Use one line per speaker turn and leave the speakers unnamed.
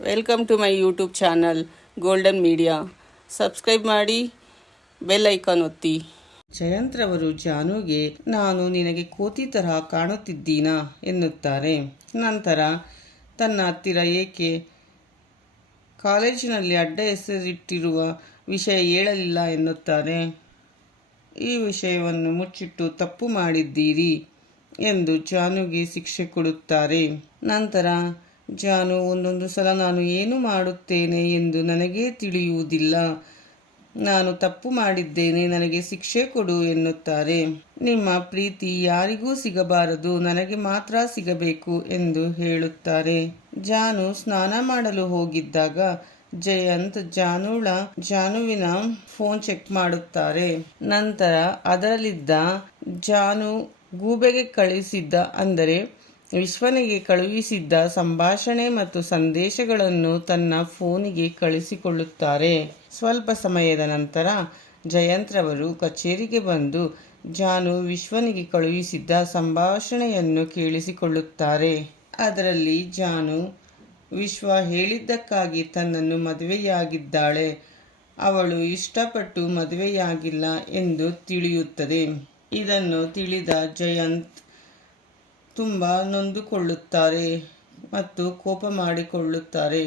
Welcome to my YouTube channel golden media subscribe ಮಾಡಿ bell icon ಒತ್ತಿ. ಜಯಂತ್ರವರು ಜಾನುಗೆ, ನಾನು ನಿನಗೆ ಕೋತಿ ತರಹ ಕಾಣುತ್ತಿದ್ದೀನಾ? ಎನ್ನುತ್ತಾರೆ. ನಂತರ, ತನ್ನ ಹತ್ತಿರ ಏಕೆ? ಕಾಲೇಜಿನಲ್ಲಿ ಅಡ್ಡ ಹೆಸರಿಟ್ಟಿರುವ ವಿಷಯ ಹೇಳಲಿಲ್ಲ ಎನ್ನುತ್ತಾರೆ. ಈ ವಿಷಯವನ್ನು ಮುಚ್ಚಿಟ್ಟು ತಪ್ಪು ಮಾಡಿದ್ದೀರಿ, ಎಂದು ಜಾನುಗೆ ಶಿಕ್ಷೆ ಕೊಡುತ್ತಾರೆ. ನಂತರ ಜಾನು, ಒಂದೊಂದು ಸಲ ನಾನು ಏನು ಮಾಡುತ್ತೇನೆ ಎಂದು ನನಗೆ ತಿಳಿಯುವುದಿಲ್ಲ. ನಾನು ತಪ್ಪು ಮಾಡಿದ್ದೇನೆ, ನನಗೆ ಶಿಕ್ಷೆ ಕೊಡು ಎನ್ನುತ್ತಾರೆ. ನಿಮ್ಮ ಪ್ರೀತಿ ಯಾರಿಗೂ ಸಿಗಬಾರದು, ನನಗೆ ಮಾತ್ರ ಸಿಗಬೇಕು ಎಂದು ಹೇಳುತ್ತಾರೆ. ಜಾನು ಸ್ನಾನ ಮಾಡಲು ಹೋಗಿದ್ದಾಗ ಜಯಂತ್ ಜಾನುಳ ಜಾನುವಿನ ಫೋನ್ ಚೆಕ್ ಮಾಡುತ್ತಾರೆ. ನಂತರ ಅದರಲ್ಲಿದ್ದ ಜಾನು ಗೂಬೆಗೆ ಕಳುಹಿಸಿದ್ದ ಅಂದರೆ ವಿಶ್ವನಿಗೆ ಕಳುಹಿಸಿದ್ದ ಸಂಭಾಷಣೆ ಮತ್ತು ಸಂದೇಶಗಳನ್ನು ತನ್ನ ಫೋನಿಗೆ ಕಳಿಸಿಕೊಳ್ಳುತ್ತಾರೆ. ಸ್ವಲ್ಪ ಸಮಯದ ನಂತರ ಜಯಂತ್ರವರು ಕಚೇರಿಗೆ ಬಂದು ಜಾನು ವಿಶ್ವನಿಗೆ ಕಳುಹಿಸಿದ್ದ ಸಂಭಾಷಣೆಯನ್ನು ಕೇಳಿಸಿಕೊಳ್ಳುತ್ತಾರೆ. ಅದರಲ್ಲಿ ಜಾನು, ವಿಶ್ವ ಹೇಳಿದ್ದಕ್ಕಾಗಿ ತನ್ನನ್ನು ಮದುವೆಯಾಗಿದ್ದಾಳೆ. ಅವಳು ಇಷ್ಟಪಟ್ಟು ಮದುವೆಯಾಗಿಲ್ಲ ಎಂದು ತಿಳಿಯುತ್ತದೆ. ಇದನ್ನು ತಿಳಿದ ಜಯಂತ್ ತುಂಬ ನೊಂದುಕೊಳ್ಳುತ್ತಾರೆ ಮತ್ತು ಕೋಪ ಮಾಡಿಕೊಳ್ಳುತ್ತಾರೆ.